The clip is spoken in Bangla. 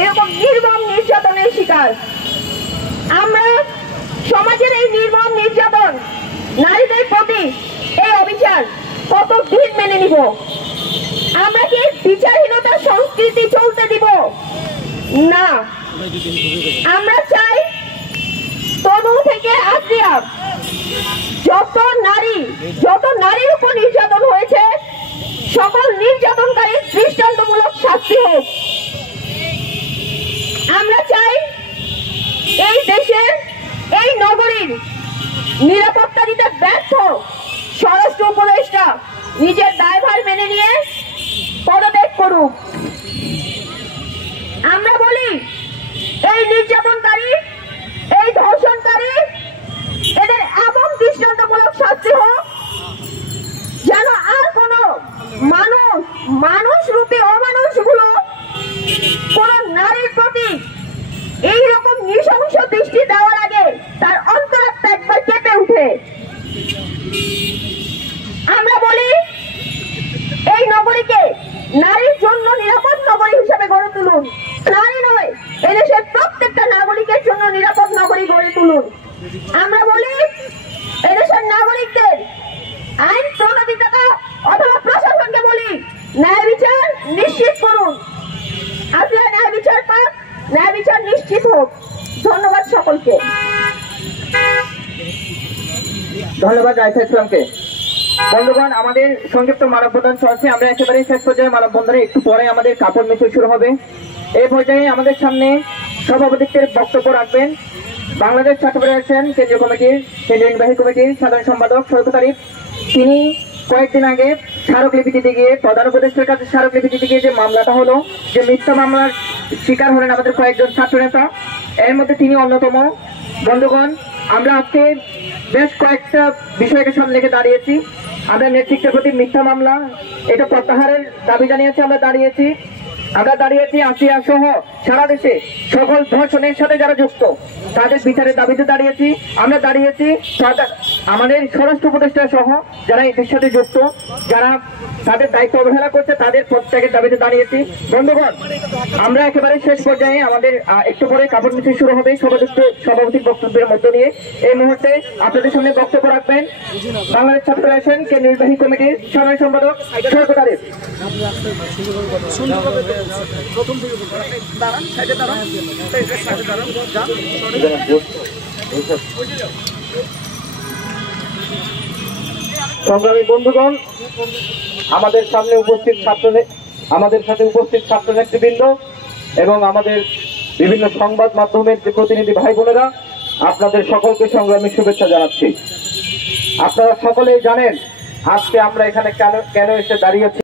এরকম নির্মম নির্যাতনের শিকার। আমরা সমাজের এই নির্মম নির্যাতন, নারীদের প্রতি এই অবিচার কতদিন মেনে নিব? আমরা কি বিচারহীনতার সংস্কৃতি চলতে দিব? না। আমরা চাই তনু থেকে আফরিয়া, যত নারীর উপর নির্যাতন হয়েছে সকল নির্যাতনকারীর দৃষ্টান্তমূলক শাস্তি হোক। আমরা চাই এই দেশের এই নগরীর নিরাপত্তা দিতে ব্যর্থ স্বরাষ্ট্র উপদেষ্টা নিজের দায়ভার মেনে নিয়ে পদত্যাগ করুক। আমরা বলি এই নির্যাতনকারী, এই ধর্ষণকারী, এদের এমন দৃষ্টান্তমূলক শাস্তি হোক যেন আর কোন মানুষ রূপী অমানুষগুলো কোন নারীর প্রতি এইরকম নৃশংস দৃষ্টি দেওয়ার আগে তার অন্তরাত্মা একবার কেঁপে উঠে। আমরা বলি এই নগরীকে নারীর জন্য নিরাপদ নগরী হিসেবে গড়ে তুলুন। নারী নয়, এদেশের প্রত্যেকটা নাগরিকের জন্য নিরাপদ নগরী গড়ে তুলুন। আমরা বলি এদেশের নাগরিকদের আইন প্রণোদিত অথবা প্রশাসনকে বলি ন্যায় বিচার নিশ্চিত করুন। আসলে ন্যায় বিচার পাক, ন্যায় বিচার নিশ্চিত হোক। ধন্যবাদ সকলকে। ধন্যবাদ রাইসা ইসলামকে। বন্ধুগণ, আমাদের সংক্ষিপ্ত মানববন্ধন চলছে। আমরা একেবারে শেষ পর্যায়ে মানববন্ধনে একটু পরে আমাদের কাপড় মিছিল শুরু হবে। এই পর্যায়ে আমাদের সামনে সভাপতিত্বের বক্তব্য রাখবেন বাংলাদেশ ছাত্র ফেডারেশন কেন্দ্রীয় কমিটির কেন্দ্রীয় নির্বাহী কমিটির সাধারণ সম্পাদক শওকত আরিফ। তিনি কয়েকদিন আগে স্মারকলিপি দিতে গিয়ে প্রধান উপদেষ্টার কাছে স্মারকলিপি দিতে গিয়ে যে মামলাটা হলো, যে মিথ্যা মামলার শিকার হলেন আমাদের কয়েকজন ছাত্র নেতা, এর মধ্যে তিনি অন্যতম। বন্ধুগণ, আমরা আজকে বেশ কয়েকটা বিষয়কে সামনে রেখে দাঁড়িয়েছি। আমরা নেতৃত্বের প্রতি মিথ্যা মামলা এটা প্রত্যাহারের দাবি জানিয়েছি। আমরা দাঁড়িয়েছি আসিয়া সহ সারা দেশে সকল ধর্ষণের সাথে যারা যুক্ত তাদের বিচারের দাবিতে দাঁড়িয়েছি। আমরা দাঁড়িয়েছি আমাদের স্বরাষ্ট্র উপদেষ্টা সহ যারা এদের সাথে যুক্ত, যারা তাদের দায়িত্ব অবহেলা করছে তাদের প্রত্যেকের দাবিতে দাঁড়িয়েছি। বন্ধুগণ, আমরা একেবারে শেষ পর্যায়ে আমাদের একটু পরে কাপড় মিছিল শুরু হবে সভাপতির বক্তব্যের মধ্য দিয়ে। এই মুহূর্তে আপনাদের সামনে বক্তব্য রাখবেন বাংলাদেশ ছাত্র ফেডারেশন কেন্দ্রীয় নির্বাহী কমিটির সাধারণ সম্পাদক শওকত আরিফ। সংগ্রামী বন্ধুগণ, আমাদের সাথে উপস্থিত ছাত্র নেতৃবৃন্দ এবং আমাদের বিভিন্ন সংবাদ মাধ্যমের যে প্রতিনিধি ভাই বোনেরা, আপনাদের সকলকে সংগ্রামী শুভেচ্ছা জানাচ্ছি। আপনারা সকলেই জানেন আজকে আমরা এখানে কেন এসে দাঁড়িয়েছি।